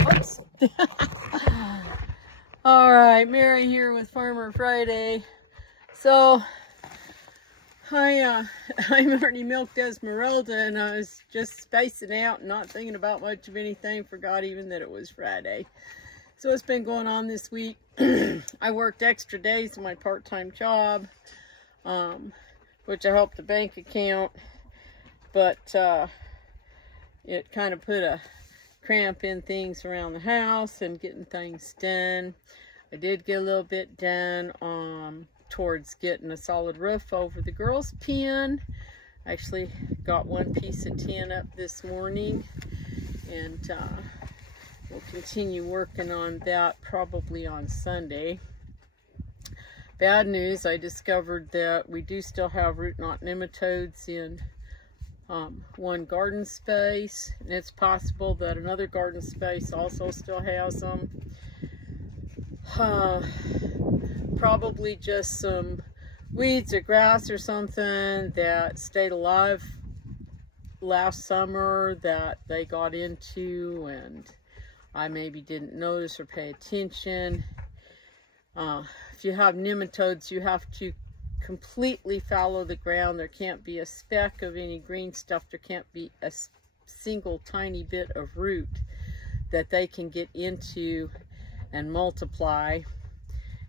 Oops. All right, Mary here with Farmer Friday. So I already milked Esmeralda, and I was just spacing out and not thinking about much of anything. Forgot even that it was Friday. So what's been going on this week? I worked extra days in my part-time job, which I helped the bank account, but it kind of put a cramp in things around the house and getting things done. I did get a little bit done towards getting a solid roof over the girls' pen. I actually got one piece of tin up this morning, and we'll continue working on that probably on Sunday. Bad news, I discovered that we do still have root knot nematodes in one garden space, and it's possible that another garden space also still has them. Probably just some weeds or grass or something that stayed alive last summer that they got into and I maybe didn't notice or pay attention. If you have nematodes, you have to completely fallow the ground. There can't be a speck of any green stuff. There can't be a single tiny bit of root that they can get into and multiply.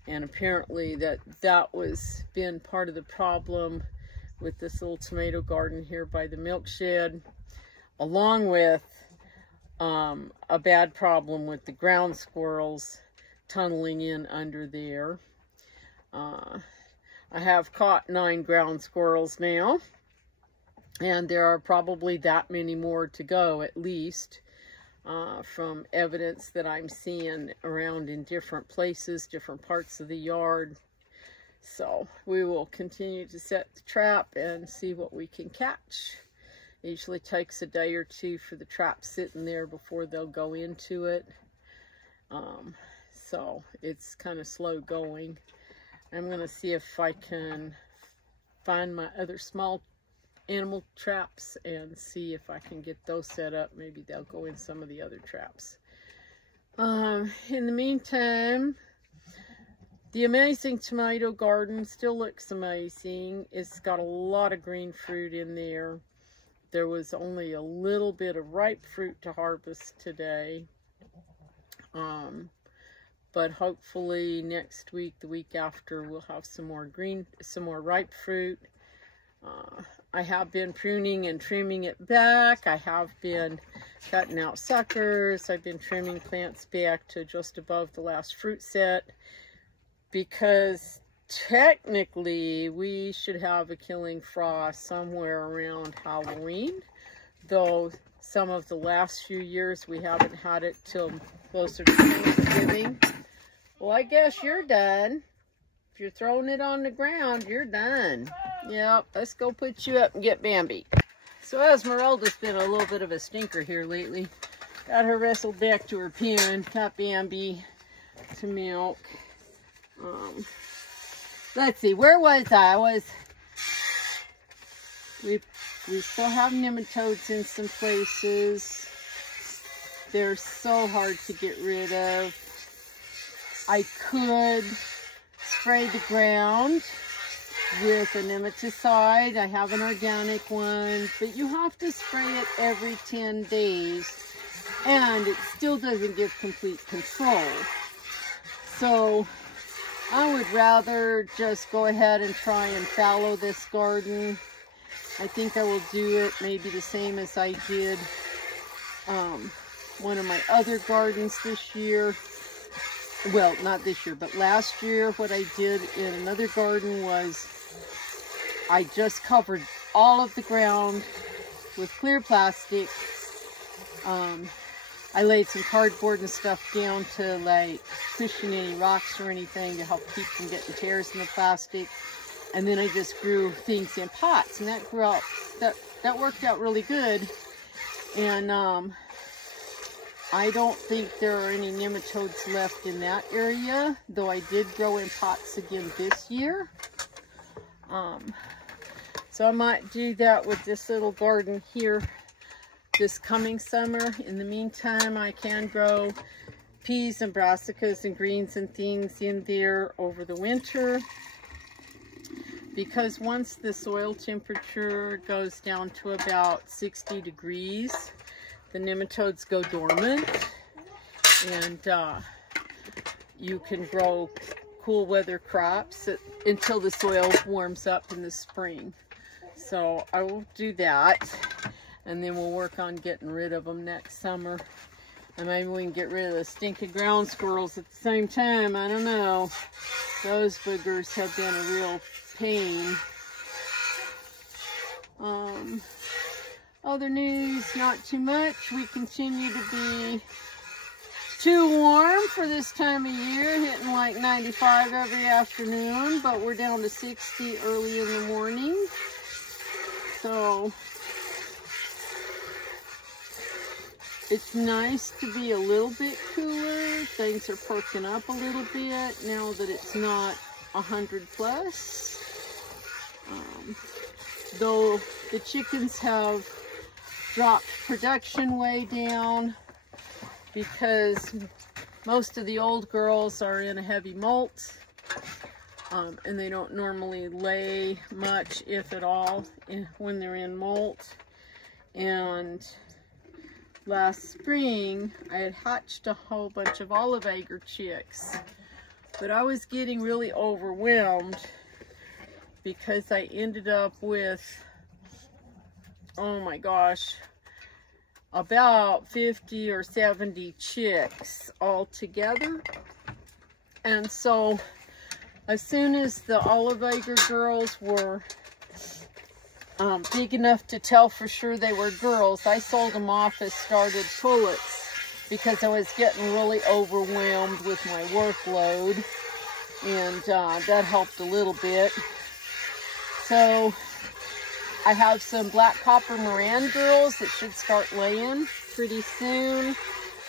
And apparently that was been part of the problem with this little tomato garden here by the milk shed, along with a bad problem with the ground squirrels tunneling in under there. I have caught 9 ground squirrels now, and there are probably that many more to go at least, from evidence that I'm seeing around in different places, different parts of the yard. So we will continue to set the trap and see what we can catch. It usually takes a day or two for the trap sitting there before they'll go into it. So it's kind of slow going. I'm going to see if I can find my other small animal traps and see if I can get those set up. Maybe they'll go in some of the other traps. In the meantime, the amazing tomato garden still looks amazing. It's got a lot of green fruit in there. There was only a little bit of ripe fruit to harvest today. But hopefully next week, the week after, we'll have some more ripe fruit. I have been pruning and trimming it back. I have been cutting out suckers. I've been trimming plants back to just above the last fruit set, because technically we should have a killing frost somewhere around Halloween, though some of the last few years we haven't had it till closer to Thanksgiving. Well, I guess you're done. If you're throwing it on the ground, you're done. Yep, let's go put you up and get Bambi. So Esmeralda's been a little bit of a stinker here lately. Got her wrestled back to her pen, got Bambi to milk. Let's see, where was I? We still have nematodes in some places. They're so hard to get rid of. I could spray the ground with a nematicide. I have an organic one, but you have to spray it every 10 days, and it still doesn't give complete control. So I would rather just go ahead and try and fallow this garden. I think I will do it maybe the same as I did one of my other gardens this year. Well, not this year, but last year. What I did in another garden was I just covered all of the ground with clear plastic. I laid some cardboard and stuff down to like cushion any rocks or anything to help keep from getting tears in the plastic. And then I just grew things in pots, and that grew out, that worked out really good. And I don't think there are any nematodes left in that area, though I did grow in pots again this year. So I might do that with this little garden here this coming summer. In the meantime, I can grow peas and brassicas and greens and things in there over the winter, because once the soil temperature goes down to about 60 degrees, the nematodes go dormant, and you can grow cool weather crops until the soil warms up in the spring. So I will do that, and then we'll work on getting rid of them next summer. And maybe we can get rid of the stinking ground squirrels at the same time. I don't know. Those boogers have been a real pain. Other news, not too much. We continue to be too warm for this time of year, hitting like 95 every afternoon, but we're down to 60 early in the morning. So it's nice to be a little bit cooler. Things are perking up a little bit now that it's not 100 plus. Though the chickens have dropped production way down because most of the old girls are in a heavy molt, and they don't normally lay much, if at all, when they're in molt. And last spring, I had hatched a whole bunch of olive egger chicks, but I was getting really overwhelmed because I ended up with, oh my gosh, about 50 or 70 chicks all together. And so as soon as the olive egger girls were big enough to tell for sure they were girls, I sold them off as started pullets because I was getting really overwhelmed with my workload, and that helped a little bit. So I have some black copper Moran girls that should start laying pretty soon.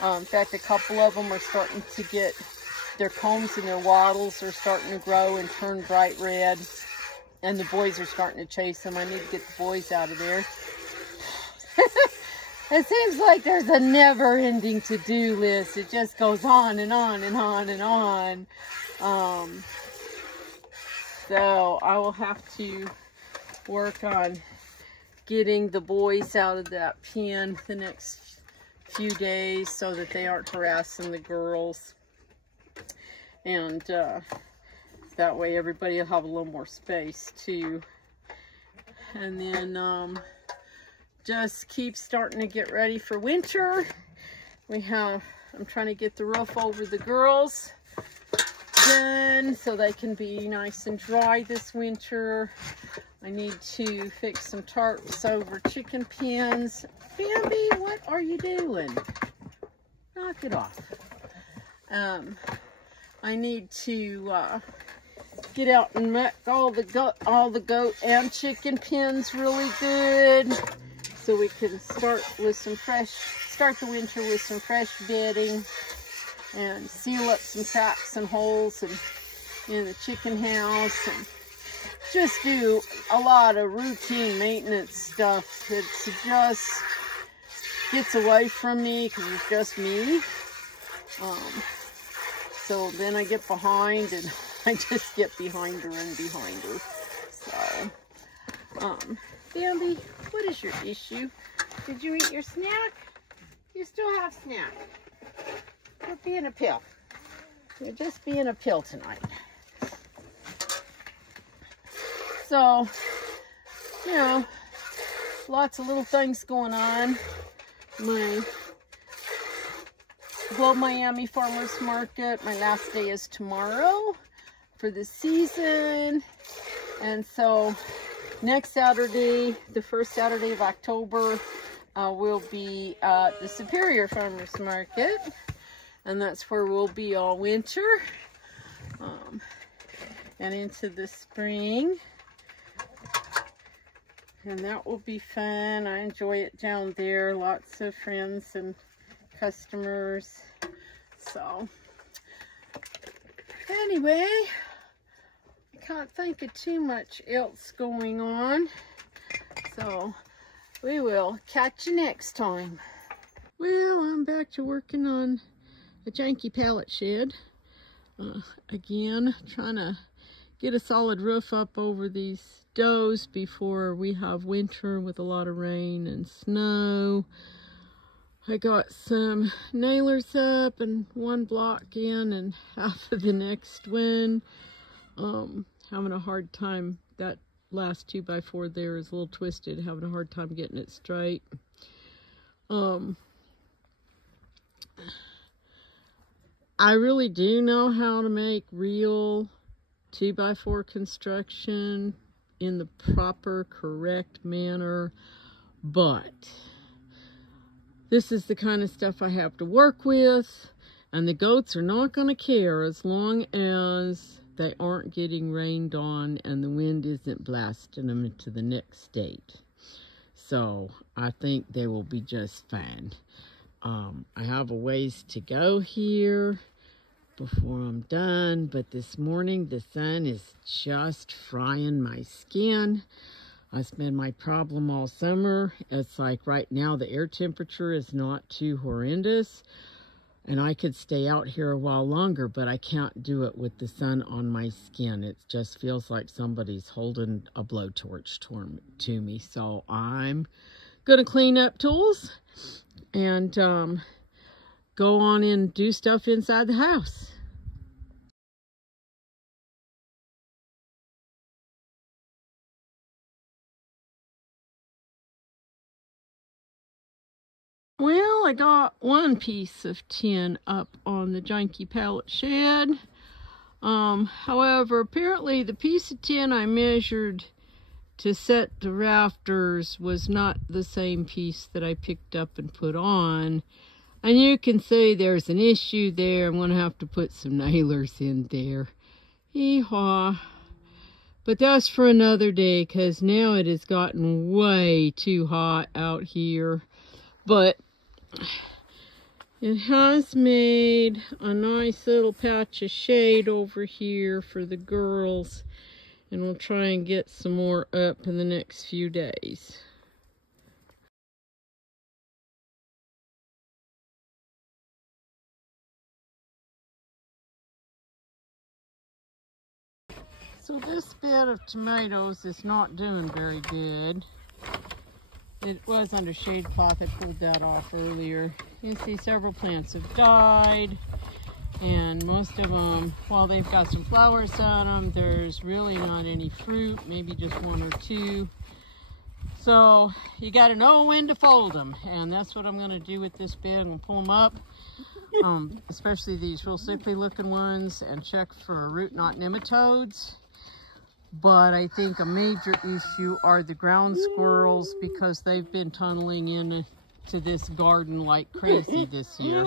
In fact, a couple of them are starting to get their combs and their wattles are starting to grow and turn bright red, and the boys are starting to chase them. I need to get the boys out of there. It seems like there's a never-ending to-do list. It just goes on and on and on and on. So I will have to work on getting the boys out of that pen the next few days so that they aren't harassing the girls. And that way everybody will have a little more space too. And then just keep starting to get ready for winter. I'm trying to get the roof over the girls done so they can be nice and dry this winter. I need to fix some tarps over chicken pens. Bambi, what are you doing? Knock it off. I need to get out and muck all the goat and chicken pens really good, so we can start the winter with some fresh bedding and seal up some cracks and holes in the chicken house, and just do a lot of routine maintenance stuff that just gets away from me because it's just me. So then I get behind, and I just get behind her and behind her. So, Bambi, what is your issue? Did you eat your snack? You still have snack. You're being a pill. You're just being a pill tonight. So, you know, lots of little things going on. My Globe Miami Farmers Market, my last day is tomorrow for the season. And so next Saturday, the first Saturday of October, we'll be at the Superior Farmers Market. And that's where we'll be all winter and into the spring. And that will be fun. I enjoy it down there. Lots of friends and customers. So anyway, I can't think of too much else going on. So We will catch you next time. Well, I'm back to working on a janky pallet shed. Again, trying to get a solid roof up over these doors before we have winter with a lot of rain and snow. I got some nailers up and one block in and half of the next one. Having a hard time. That last 2x4 there is a little twisted. Having a hard time getting it straight. I really do know how to make real 2x4 construction in the proper, correct manner, but this is the kind of stuff I have to work with, and the goats are not going to care as long as they aren't getting rained on and the wind isn't blasting them into the next state. So I think they will be just fine. I have a ways to go here before I'm done, but this morning the sun is just frying my skin. That's been my problem all summer. It's like right now the air temperature is not too horrendous, and I could stay out here a while longer, but I can't do it with the sun on my skin. It just feels like somebody's holding a blowtorch to me. So I'm gonna clean up tools and go on and do stuff inside the house. Well, I got one piece of tin up on the janky pallet shed. However, apparently the piece of tin I measured to set the rafters was not the same piece that I picked up and put on. And you can see there's an issue there. I'm going to have to put some nailers in there. Hee-haw. But that's for another day, because now it has gotten way too hot out here. But it has made a nice little patch of shade over here for the girls. And we'll try and get some more up in the next few days. So this bed of tomatoes is not doing very good. It was under shade cloth. I pulled that off earlier. You can see several plants have died, and most of them, while they've got some flowers on them, there's really not any fruit, maybe just one or two. So you got to know when to fold them, and that's what I'm going to do with this bed. I'm going to pull them up, especially these real sickly looking ones, and check for root knot nematodes. But I think a major issue are the ground squirrels, because they've been tunneling into this garden like crazy this year.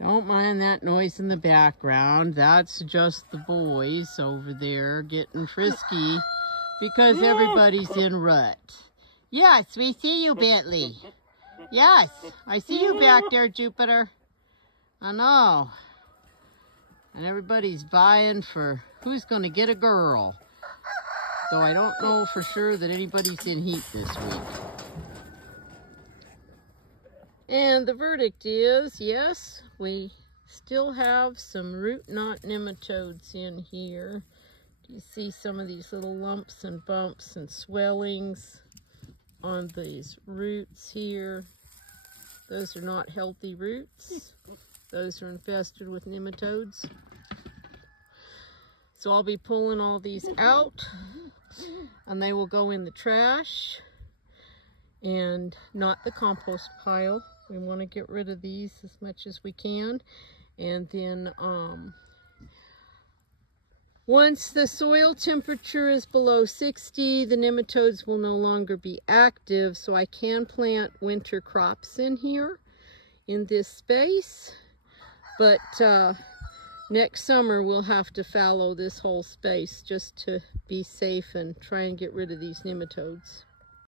Don't mind that noise in the background. That's just the boys over there getting frisky because everybody's in rut. Yes, we see you, Bentley. Yes, I see you back there, Jupiter. I know. And everybody's vying for who's going to get a girl. Though I don't know for sure that anybody's in heat this week. And the verdict is, yes, we still have some root knot nematodes in here. You see some of these little lumps and bumps and swellings on these roots here. Those are not healthy roots. Those are infested with nematodes. So I'll be pulling all these out, and they will go in the trash and not the compost pile. We want to get rid of these as much as we can. And then once the soil temperature is below 60, the nematodes will no longer be active, so I can plant winter crops in here in this space. But next summer we'll have to fallow this whole space just to be safe and try and get rid of these nematodes.